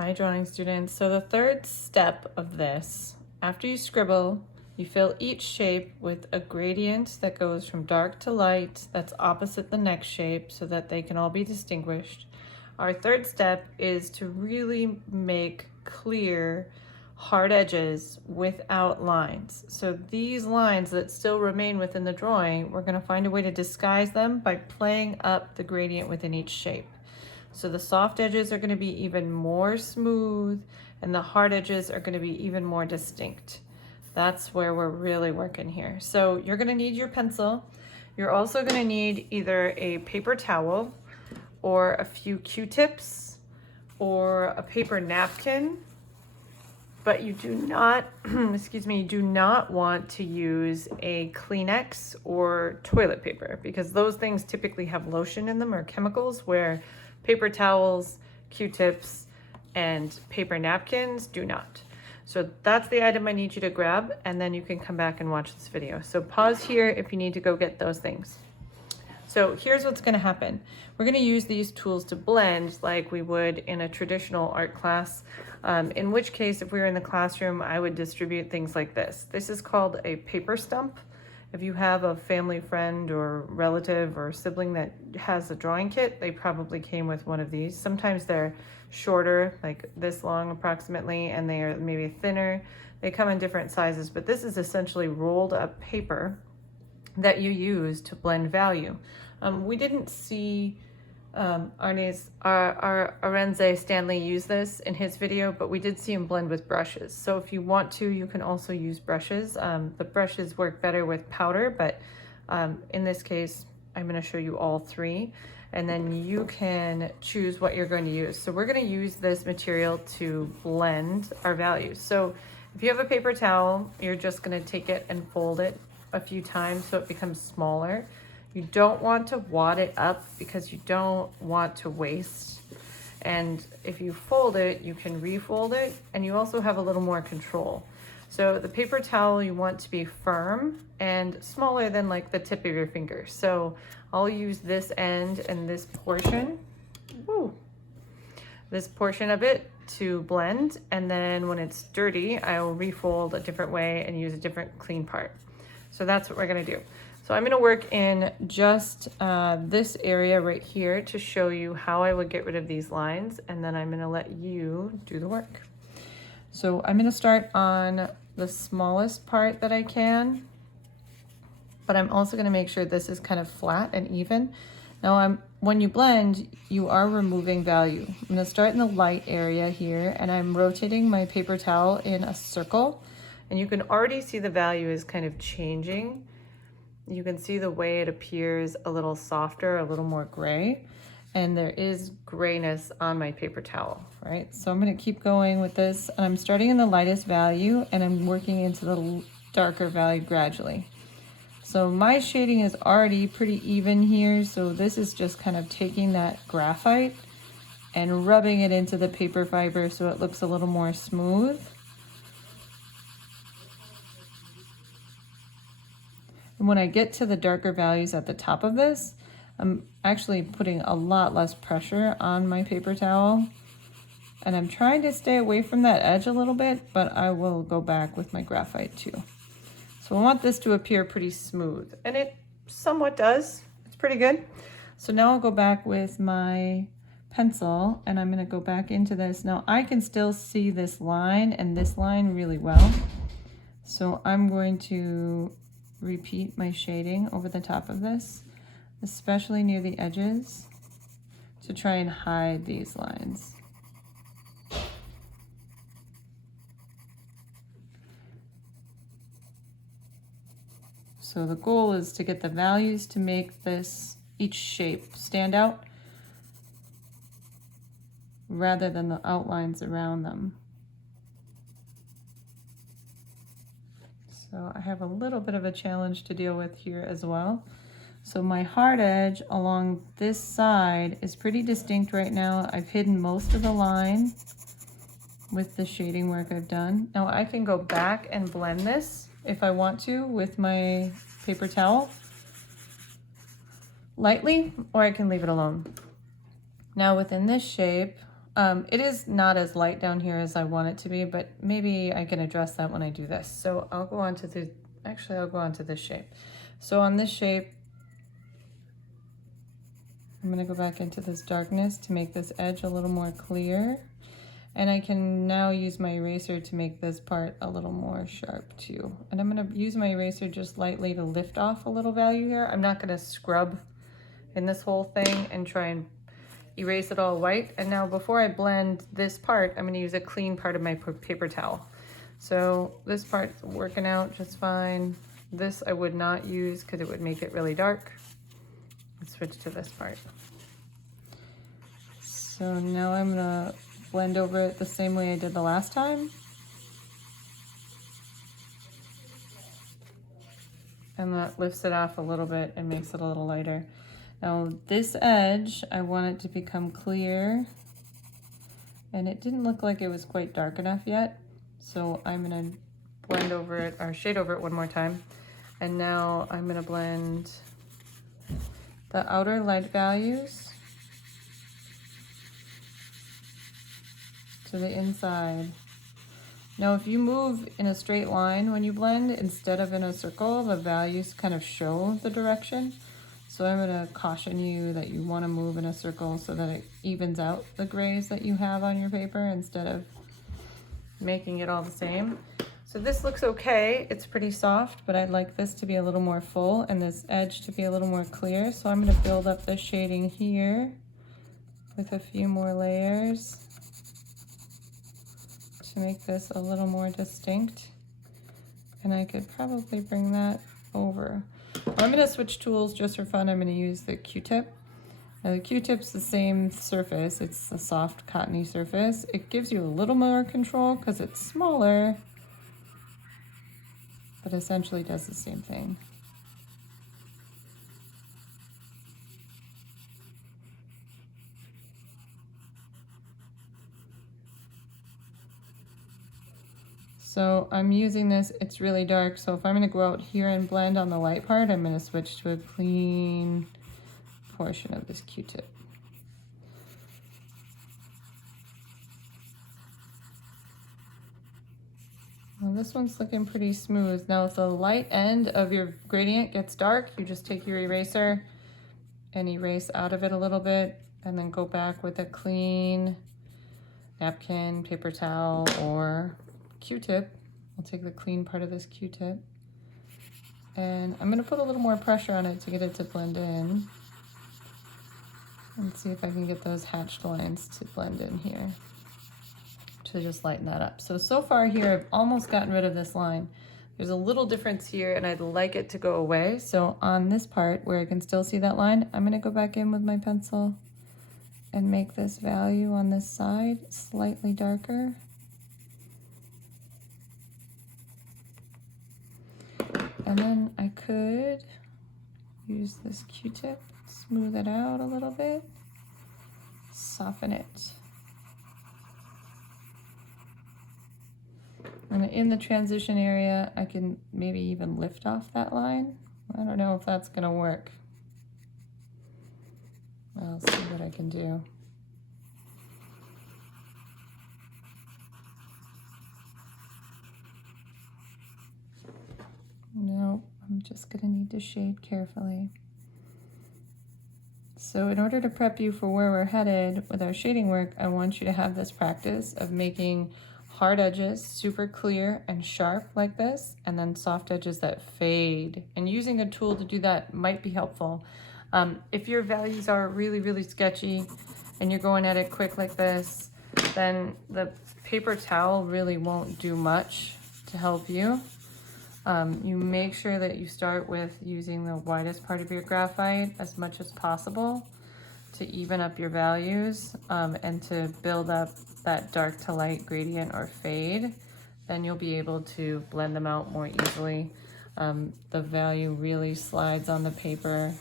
Hi, drawing students. So the third step of this, after you scribble, you fill each shape with a gradient that goes from dark to light that's opposite the next shape so that they can all be distinguished. Our third step is to really make clear hard edges without lines. So these lines that still remain within the drawing, we're going to find a way to disguise them by playing up the gradient within each shape. So the soft edges are going to be even more smooth and the hard edges are going to be even more distinct. That's where we're really working here. So you're going to need your pencil. You're also going to need either a paper towel or a few Q-tips or a paper napkin, but you do not, excuse me, you do not want to use a Kleenex or toilet paper because those things typically have lotion in them or chemicals, where paper towels, Q-tips, and paper napkins do not. So that's the item I need you to grab, and then you can come back and watch this video. So pause here if you need to go get those things. So here's what's going to happen. We're going to use these tools to blend like we would in a traditional art class, in which case if we were in the classroom, I would distribute things like this. This is called a paper stump. If you have a family friend or relative or sibling that has a drawing kit, they probably came with one of these. Sometimes they're shorter, like this long approximately, and they are maybe thinner. They come in different sizes, but this is essentially rolled up paper that you use to blend value. We didn't see Arenze Stanley use this in his video, but we did see him blend with brushes. So if you want to, you can also use brushes. The brushes work better with powder, but in this case, I'm going to show you all three, and then you can choose what you're going to use. So we're going to use this material to blend our values. So if you have a paper towel, you're just going to take it and fold it a few times so it becomes smaller. You don't want to wad it up because you don't want to waste. And if you fold it, you can refold it, and you also have a little more control. So the paper towel you want to be firm and smaller than like the tip of your finger. So I'll use this end and this portion, this portion of it to blend. And then when it's dirty, I'll refold a different way and use a different clean part. So that's what we're gonna do. So I'm gonna work in just this area right here to show you how I would get rid of these lines, and then I'm gonna let you do the work. So I'm gonna start on the smallest part that I can, but I'm also gonna make sure this is kind of flat and even. Now when you blend, you are removing value. I'm gonna start in the light area here, and I'm rotating my paper towel in a circle, and you can already see the value is kind of changing. You can see the way it appears a little softer, a little more gray, and there is grayness on my paper towel, right? So I'm gonna keep going with this, and I'm starting in the lightest value, and I'm working into the darker value gradually. So my shading is already pretty even here, so this is just kind of taking that graphite and rubbing it into the paper fiber so it looks a little more smooth. And when I get to the darker values at the top of this, I'm actually putting a lot less pressure on my paper towel. And I'm trying to stay away from that edge a little bit, but I will go back with my graphite too. So I want this to appear pretty smooth, and it somewhat does. It's pretty good. So now I'll go back with my pencil, and I'm gonna go back into this. Now I can still see this line and this line really well. So I'm going to repeat my shading over the top of this, especially near the edges, to try and hide these lines. So the goal is to get the values to make each shape stand out rather than the outlines around them. So I have a little bit of a challenge to deal with here as well. So my hard edge along this side is pretty distinct right now. I've hidden most of the line with the shading work I've done. Now I can go back and blend this if I want to with my paper towel lightly, or I can leave it alone. Now within this shape, It is not as light down here as I want it to be, but maybe I can address that when I do this. So I'll go on to I'll go on to this shape. So on this shape, I'm gonna go back into this darkness to make this edge a little more clear. And I can now use my eraser to make this part a little more sharp too. And I'm gonna use my eraser just lightly to lift off a little value here. I'm not gonna scrub in this whole thing and try and erase it all white. And now before I blend this part, I'm gonna use a clean part of my paper towel. So this part's working out just fine. This I would not use because it would make it really dark. Let's switch to this part. So now I'm gonna blend over it the same way I did the last time. And that lifts it off a little bit and makes it a little lighter. Now this edge, I want it to become clear, and it didn't look like it was quite dark enough yet. So I'm gonna blend over it, or shade over it one more time. And now I'm gonna blend the outer light values to the inside. Now if you move in a straight line when you blend instead of in a circle, the values kind of show the direction. So I'm going to caution you that you want to move in a circle so that it evens out the grays that you have on your paper instead of making it all the same. So this looks okay. It's pretty soft, but I'd like this to be a little more full and this edge to be a little more clear. So I'm going to build up the shading here with a few more layers to make this a little more distinct. And I could probably bring that over. I'm going to switch tools just for fun. I'm going to use the Q-tip. Now the Q-tip's the same surface. It's a soft cottony surface. It gives you a little more control because it's smaller, but essentially does the same thing. So I'm using this, it's really dark, so if I'm gonna go out here and blend on the light part, I'm gonna switch to a clean portion of this Q-tip. Well, this one's looking pretty smooth. Now if the light end of your gradient gets dark, you just take your eraser and erase out of it a little bit, and then go back with a clean napkin, paper towel, or Q-tip. I'll take the clean part of this Q-tip, and I'm going to put a little more pressure on it to get it to blend in, and see if I can get those hatched lines to blend in here to just lighten that up. So far here I've almost gotten rid of this line. There's a little difference here and I'd like it to go away. So on this part where I can still see that line, I'm going to go back in with my pencil and make this value on this side slightly darker. And then I could use this Q-tip, smooth it out a little bit, soften it. And in the transition area, I can maybe even lift off that line. I don't know if that's gonna work. I'll see what I can do. No, I'm just gonna need to shade carefully. So in order to prep you for where we're headed with our shading work, I want you to have this practice of making hard edges super clear and sharp like this, and then soft edges that fade. And using a tool to do that might be helpful. If your values are really, really sketchy and you're going at it quick like this, then the paper towel really won't do much to help you. You make sure that you start with using the widest part of your graphite as much as possible to even up your values and to build up that dark to light gradient or fade. Then you'll be able to blend them out more easily. The value really slides on the paper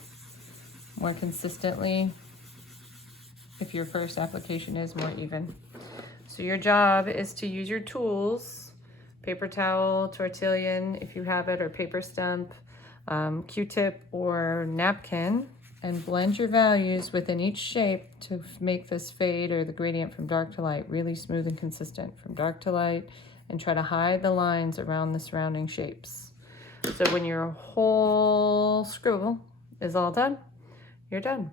more consistently if your first application is more even. So your job is to use your tools, paper towel, tortillon if you have it, or paper stump, Q-tip or napkin, and blend your values within each shape to make this fade or the gradient from dark to light really smooth and consistent from dark to light, and try to hide the lines around the surrounding shapes. So when your whole scribble is all done, you're done.